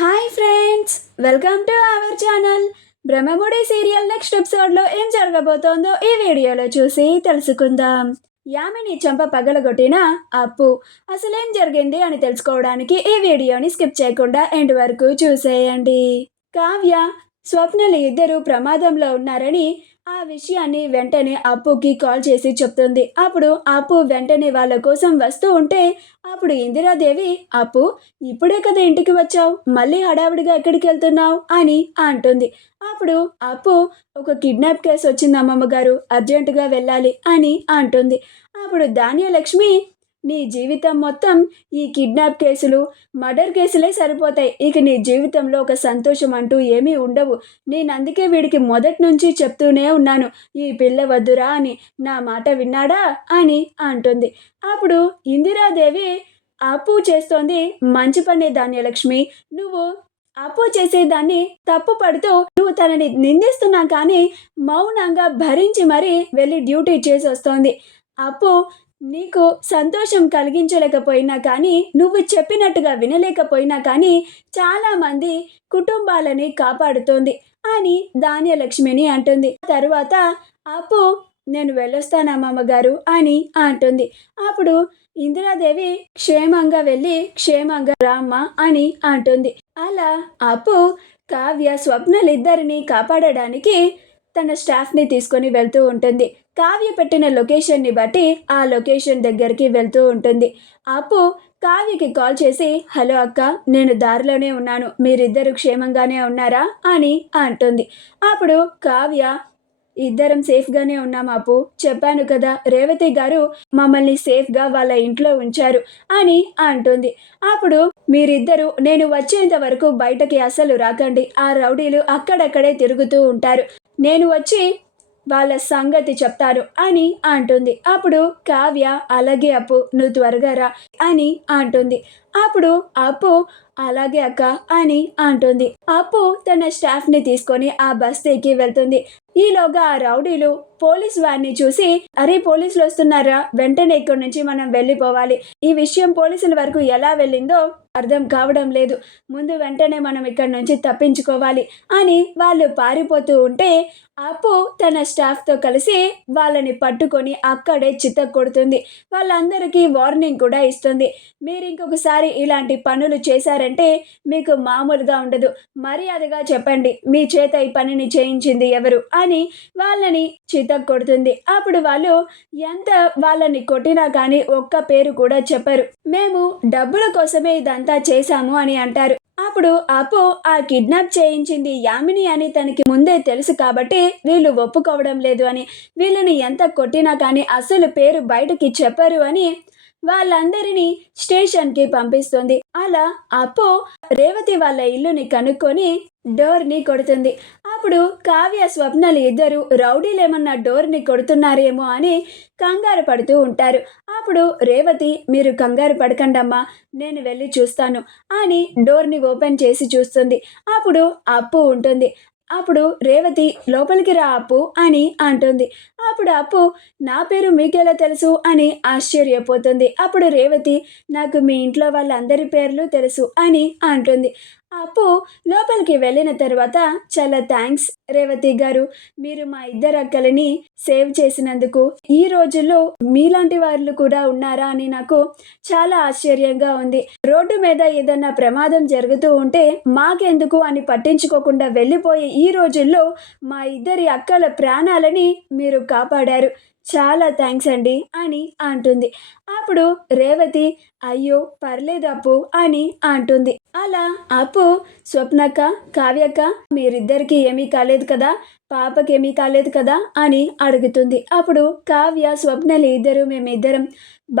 Hi friends, welcome to our channel. Brahmamudi serial next ఎపిసోడ్లో ఏం జరగబోతోందో ఈ వీడియోలో చూసి తెలుసుకుందాం. యామిని చంప పగలగొట్టిన అప్పు అసలేం జరిగింది అని తెలుసుకోవడానికి ఈ వీడియోని స్కిప్ చేయకుండా ఎండ్ వరకు చూసేయండి. కావ్య, స్వప్నలు ఇద్దరు ప్రమాదంలో ఉన్నారని ఆ విషయాన్ని వెంటనే అప్పుకి కాల్ చేసి చెప్తుంది. అప్పుడు అప్పు వెంటనే వాళ్ళ కోసం వస్తూ ఉంటే అప్పుడు ఇందిరాదేవి, అప్పు ఇప్పుడే కదా ఇంటికి వచ్చావు, మళ్ళీ హడావిడిగా ఎక్కడికి వెళ్తున్నావు అని అంటుంది. అప్పుడు అప్పు, ఒక కిడ్నాప్ కేసు వచ్చింది అమ్మమ్మ గారు, అర్జెంటుగా వెళ్ళాలి అని అంటుంది. అప్పుడు ధాన్యలక్ష్మి, నీ జీవితం మొత్తం ఈ కిడ్నాప్ కేసులు, మర్డర్ కేసులే సరిపోతాయి. ఇక నీ జీవితంలో ఒక సంతోషం అంటూ ఏమీ ఉండవు. నేను అందుకే వీడికి మొదటి నుంచి చెప్తూనే ఉన్నాను, ఈ పిల్ల వద్దురా అని. నా మాట విన్నాడా అని అంటుంది. అప్పుడు ఇందిరాదేవి, అప్పు చేస్తోంది మంచి పనే ధాన్యలక్ష్మి. నువ్వు అప్పు చేసేదాన్ని తప్పు పడుతూ నువ్వు తనని నిందిస్తున్నా కానీ మౌనంగా భరించి మరీ వెళ్ళి డ్యూటీ చేసి వస్తోంది. అప్పు నీకు సంతోషం కలిగించలేకపోయినా కానీ, నువ్వు చెప్పినట్టుగా వినలేకపోయినా కానీ చాలామంది కుటుంబాలని కాపాడుతోంది అని ధాన్యలక్ష్మిని అంటుంది. తరువాత అప్పు, నేను వెళ్ళొస్తానమ్మమ్మ గారు అని అంటుంది. అప్పుడు ఇందిరాదేవి, క్షేమంగా వెళ్ళి క్షేమంగా రామ్మ అని అంటుంది. అలా అప్పు కావ్య, స్వప్నలిద్దరిని కాపాడడానికి తన స్టాఫ్ని తీసుకొని వెళ్తూ ఉంటుంది. కావ్య పెట్టిన లొకేషన్ని బట్టి ఆ లొకేషన్ దగ్గరికి వెళ్తూ ఉంటుంది. అప్పు కావ్యకి కాల్ చేసి, హలో అక్క, నేను దారిలోనే ఉన్నాను, మీరిద్దరు క్షేమంగానే ఉన్నారా అని అంటుంది. అప్పుడు కావ్య, ఇద్దరం సేఫ్గానే ఉన్నాం అప్పు, చెప్పాను కదా, రేవతి గారు మమ్మల్ని సేఫ్గా వాళ్ళ ఇంట్లో ఉంచారు అని అంటుంది. అప్పుడు మీరిద్దరూ నేను వచ్చేంత వరకు బయటకి అస్సలు రాకండి, ఆ రౌడీలు అక్కడక్కడే తిరుగుతూ ఉంటారు, నేను వచ్చి వాళ్ళ సంగతి చెప్తారు అని అంటుంది. అప్పుడు కావ్య, అలాగే అప్పు, నువ్వు త్వరగా రా అని అంటుంది. అప్పుడు అప్పు, అలాగే అక్క అని అంటుంది. అప్పు తన స్టాఫ్ని తీసుకొని ఆ బస్తీకి వెళ్తుంది. ఈలోగా ఆ రౌడీలు పోలీస్ వారిని చూసి, అరే పోలీసులు వస్తున్నారా, వెంటనే ఇక్కడి నుంచి మనం వెళ్ళిపోవాలి, ఈ విషయం పోలీసుల వరకు ఎలా వెళ్ళిందో అర్థం కావడం లేదు, ముందు వెంటనే మనం ఇక్కడి నుంచి తప్పించుకోవాలి అని వాళ్ళు పారిపోతూ ఉంటే అప్పు తన స్టాఫ్తో కలిసి వాళ్ళని పట్టుకొని అక్కడే చితక్కొడుతుంది. వాళ్ళందరికీ వార్నింగ్ కూడా ఇస్తుంది, మీరు ఇంకొకసారి ఇలాంటి పనులు చేశారంటే మీకు మామూలుగా ఉండదు, మర్యాదగా చెప్పండి మీ చేత ఈ పనిని చేయించింది ఎవరు అని వాళ్ళని చితక్కొడుతుంది. అప్పుడు వాళ్ళు ఎంత వాళ్ళని కొట్టినా కానీ ఒక్క పేరు కూడా చెప్పరు, మేము డబ్బుల కోసమే ఇదంతా చేశాము అని అంటారు. అప్పుడు అప్పు ఆ కిడ్నాప్ చేయించింది యామిని అని తనకి ముందే తెలుసు కాబట్టి వీళ్ళు ఒప్పుకోవడం లేదు అని, వీళ్ళని ఎంత కొట్టినా కానీ అసలు పేరు బయటకి చెప్పరు అని వాళ్ళందరినీ స్టేషన్కి పంపిస్తుంది. అలా అప్పు రేవతి వాళ్ళ ఇల్లుని కనుక్కొని డోర్ని కొడుతుంది. అప్పుడు కావ్య, స్వప్నలు ఇద్దరు రౌడీలేమన్నా డోర్ని కొడుతున్నారేమో అని కంగారు పడుతూ ఉంటారు. అప్పుడు రేవతి, మీరు కంగారు పడకండమ్మా, నేను వెళ్ళి చూస్తాను అని డోర్ని ఓపెన్ చేసి చూస్తుంది. అప్పుడు అప్పు ఉంటుంది. అప్పుడు రేవతి, లోపలికి రా అప్పు అని అంటుంది. అప్పుడు అప్పు, నా పేరు మీకెలా తెలుసు అని ఆశ్చర్యపోతుంది. అప్పుడు రేవతి, నాకు మీ ఇంట్లో వాళ్ళందరి పేర్లు తెలుసు అని అంటుంది. అప్పు లోపలికి వెళ్ళిన తర్వాత, చాలా థ్యాంక్స్ రేవతి గారు, మీరు మా ఇద్దరు అక్కలని సేవ్ చేసినందుకు. ఈ రోజుల్లో మీలాంటి వాళ్ళు కూడా ఉన్నారా అని నాకు చాలా ఆశ్చర్యంగా ఉంది. రోడ్డు మీద ఏదన్నా ప్రమాదం జరుగుతూ ఉంటే మాకెందుకు అని పట్టించుకోకుండా వెళ్ళిపోయే ఈ రోజుల్లో మా ఇద్దరి అక్కల ప్రాణాలని మీరు కాపాడారు, చాలా థ్యాంక్స్ అండి అని అంటుంది. అప్పుడు రేవతి, అయ్యో పర్లేదు అప్పు అని అంటుంది. అలా అప్పు, స్వప్నక్క, కావ్యక్క, మీరిద్దరికి ఏమీ కాలేదు కదా, పాపకేమీ కాలేదు కదా అని అడుగుతుంది. అప్పుడు కావ్య, స్వప్నలు ఇద్దరు మేమిద్దరం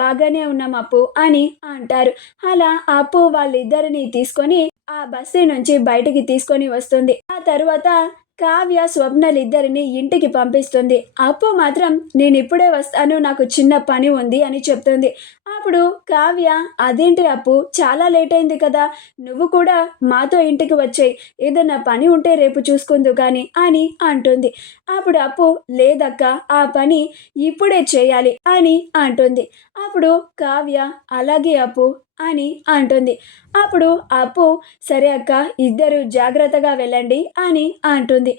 బాగానే ఉన్నాం అప్పు అని అంటారు. అలా అప్పు వాళ్ళిద్దరిని తీసుకొని ఆ బస్సు నుంచి బయటికి తీసుకొని వస్తుంది. ఆ తరువాత కావ్య, స్వప్నలిద్దరిని ఇంటికి పంపిస్తుంది. అప్పు మాత్రం, నేను ఇప్పుడే వస్తాను, నాకు చిన్న పని ఉంది అని చెప్తుంది. అప్పుడు కావ్య, అదేంటి అప్పు, చాలా లేట్ అయింది కదా, నువ్వు కూడా మాతో ఇంటికి వచ్చేయి, ఏదన్నా పని ఉంటే రేపు చూసుకుందు కానీ అని అంటుంది. అప్పుడు అప్పు, లేదక్క, ఆ పని ఇప్పుడే చేయాలి అని అంటుంది. అప్పుడు కావ్య, అలాగే అప్పు, అని అంటుంది. అప్పుడు అప్పు సరే అక్క, ఇద్దరు జాగ్రత్తగా వెళ్ళండి అని అంటుంది.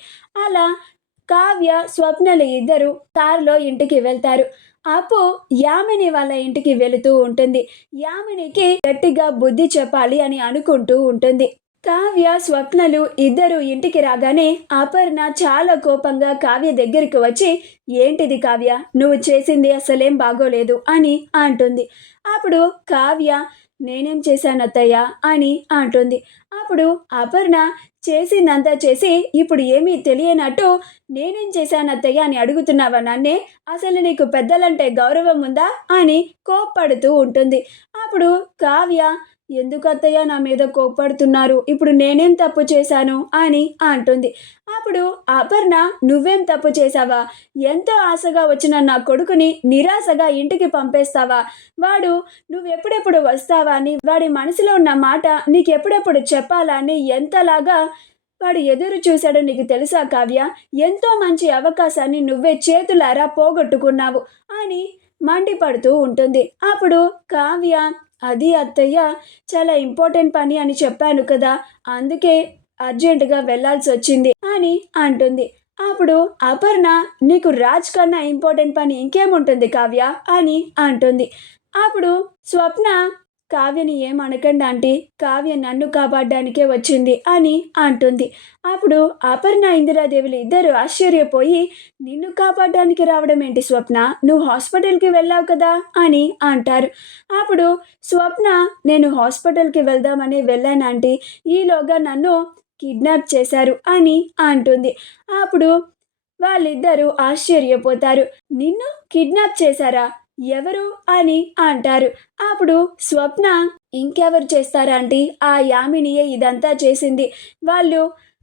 అలా కావ్య స్వప్నలు ఇద్దరు కారులో ఇంటికి వెళ్తారు. అప్పు యామిని వాళ్ళ ఇంటికి వెళుతూ ఉంటుంది. యామినికి గట్టిగా బుద్ధి చెప్పాలి అని అనుకుంటూ ఉంటుంది. కావ్య స్వప్నలు ఇద్దరు ఇంటికి రాగానే అపర్ణ చాలా కోపంగా కావ్య దగ్గరికి వచ్చి, ఏంటిది కావ్య, నువ్వు చేసింది అసలేం బాగోలేదు అని అంటుంది. అప్పుడు కావ్య, నేనేం చేశాను అత్తయ్య అని అంటుంది. అప్పుడు అపర్ణ, చేసిందంతా చేసి ఇప్పుడు ఏమీ తెలియనట్టు నేనేం చేశాను అత్తయ్య అని అడుగుతున్నావా నన్నే, అసలు నీకు పెద్దలంటే గౌరవం ఉందా అని కోప్పడుతూ ఉంటుంది. అప్పుడు కావ్య, ఎందుకు అత్తయ్య నా మీద కోప్పడుతున్నారు, ఇప్పుడు నేనేం తప్పు చేశాను అని అంటుంది. అప్పుడు అపర్ణ, నువ్వేం తప్పు చేశావా, ఎంతో ఆశగా వచ్చిన నా కొడుకుని నిరాశగా ఇంటికి పంపేస్తావా, వాడు నువ్వెప్పుడెప్పుడు వస్తావా అని వాడి మనసులో ఉన్న మాట నీకెప్పుడెప్పుడు చెప్పాలా అని ఎంతలాగా వాడు ఎదురు చూశాడో నీకు తెలుసా కావ్య, ఎంతో మంచి అవకాశాన్ని నువ్వే చేతులారా పోగొట్టుకున్నావు అని మండిపడుతూ ఉంటుంది. అప్పుడు కావ్య, అది అత్తయ్య, చాలా ఇంపార్టెంట్ పని అని చెప్పాను కదా, అందుకే అర్జెంటుగా వెళ్ళాల్సి వచ్చింది అని అంటుంది. అప్పుడు అపర్ణ, నీకు రాజ్ కన్నా ఇంపార్టెంట్ పని ఇంకేముంటుంది కావ్య అని అంటుంది. అప్పుడు స్వప్న, కావ్యని ఏమనకండి ఆంటీ, కావ్య నన్ను కాపాడడానికే వచ్చింది అని అంటుంది. అప్పుడు అపర్ణ ఇందిరాదేవులు ఇద్దరు ఆశ్చర్యపోయి, నిన్ను కాపాడడానికి రావడం ఏంటి స్వప్న, నువ్వు హాస్పిటల్కి వెళ్ళావు కదా అని అంటారు. అప్పుడు స్వప్న, నేను హాస్పిటల్కి వెళ్దామని వెళ్ళాను ఆంటీ, ఈలోగా నన్ను కిడ్నాప్ చేశారు అని అంటుంది. అప్పుడు వాళ్ళిద్దరూ ఆశ్చర్యపోతారు. నిన్ను కిడ్నాప్ చేశారా, ఎవరు అని అంటారు. అప్పుడు స్వప్న, ఇంకెవరు చేస్తారా ఆంటీ, ఆ యామినియే ఇదంతా చేసింది, వాళ్ళు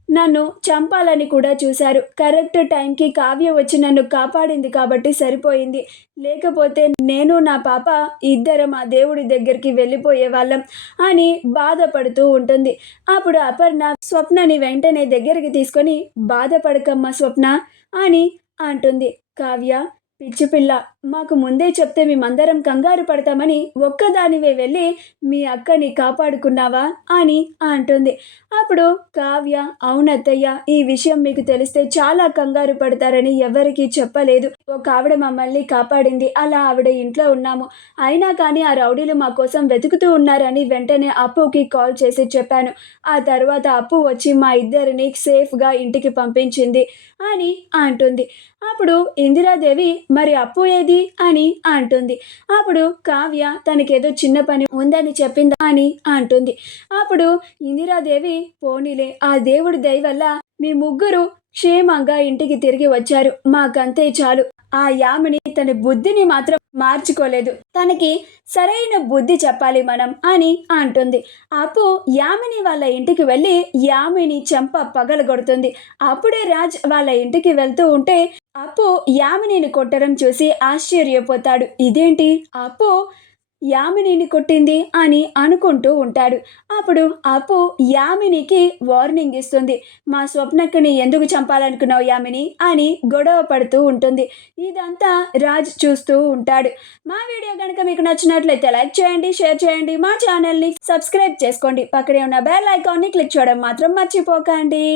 నన్ను చంపాలని కూడా చూశారు, కరెక్ట్ టైంకి కావ్య వచ్చి నన్ను కాపాడింది కాబట్టి సరిపోయింది, లేకపోతే నేను నా పాప ఇద్దరం ఆ దేవుడి దగ్గరికి వెళ్ళిపోయే వాళ్ళం అని బాధపడుతూ ఉంటుంది. అప్పుడు అపర్ణ స్వప్నని వెంటనే దగ్గరికి తీసుకొని, బాధపడకమ్మా స్వప్న అని అంటుంది. కావ్య, పిచ్చి పిల్ల, మాకు ముందే చెప్తే మేమందరం కంగారు పడతామని ఒక్కదానివే వెళ్ళి మీ అక్కని కాపాడుకున్నావా అని అంటుంది. అప్పుడు కావ్య, అవునత్తయ్య, ఈ విషయం మీకు తెలిస్తే చాలా కంగారు పడతారని ఎవరికీ చెప్పలేదు, ఒక ఆవిడ మమ్మల్ని కాపాడింది, అలా ఆవిడ ఇంట్లో ఉన్నాము, అయినా కానీ ఆ రౌడీలు మా కోసం వెతుకుతూ ఉన్నారని వెంటనే అప్పుకి కాల్ చేసి చెప్పాను, ఆ తర్వాత అప్పు వచ్చి మా ఇద్దరిని సేఫ్గా ఇంటికి పంపించింది అని అంటుంది. అప్పుడు ఇందిరాదేవి, మరి అప్పు ఏది అని అంటుంది. అప్పుడు కావ్య, తనకేదో చిన్న పని ఉందని చెప్పిందా అని అంటుంది. అప్పుడు ఇందిరాదేవి, పోనీలే, ఆ దేవుడి దయ వల్ల మీ ముగ్గురు క్షేమంగా ఇంటికి తిరిగి వచ్చారు, మాకంతే చాలు, ఆ యామిని తన బుద్ధిని మాత్రం మార్చుకోలేదు, తనకి సరైన బుద్ధి చెప్పాలి మనం అని అంటుంది. అప్పు యామిని వాళ్ళ ఇంటికి వెళ్ళి యామిని చెంప పగలగొడుతుంది. అప్పుడే రాజ్ వాళ్ళ ఇంటికి వెళ్తూ ఉంటే అప్పు యామినిని కొట్టడం చూసి ఆశ్చర్యపోతాడు. ఇదేంటి, అప్పు యామినిని కొట్టింది అని అనుకుంటూ ఉంటాడు. అప్పుడు అప్పు యామినికి వార్నింగ్ ఇస్తుంది. మా స్వప్నక్కని ఎందుకు చంపాలనుకున్నావు యామిని అని గొడవ పడుతూ ఉంటుంది. ఇదంతా రాజ్ చూస్తూ ఉంటాడు. మా వీడియో కనుక మీకు నచ్చినట్లయితే లైక్ చేయండి, షేర్ చేయండి, మా ఛానల్ని సబ్స్క్రైబ్ చేసుకోండి, పక్కనే ఉన్న బెల్ ఐకాన్ని క్లిక్ చేయడం మాత్రం మర్చిపోకండి.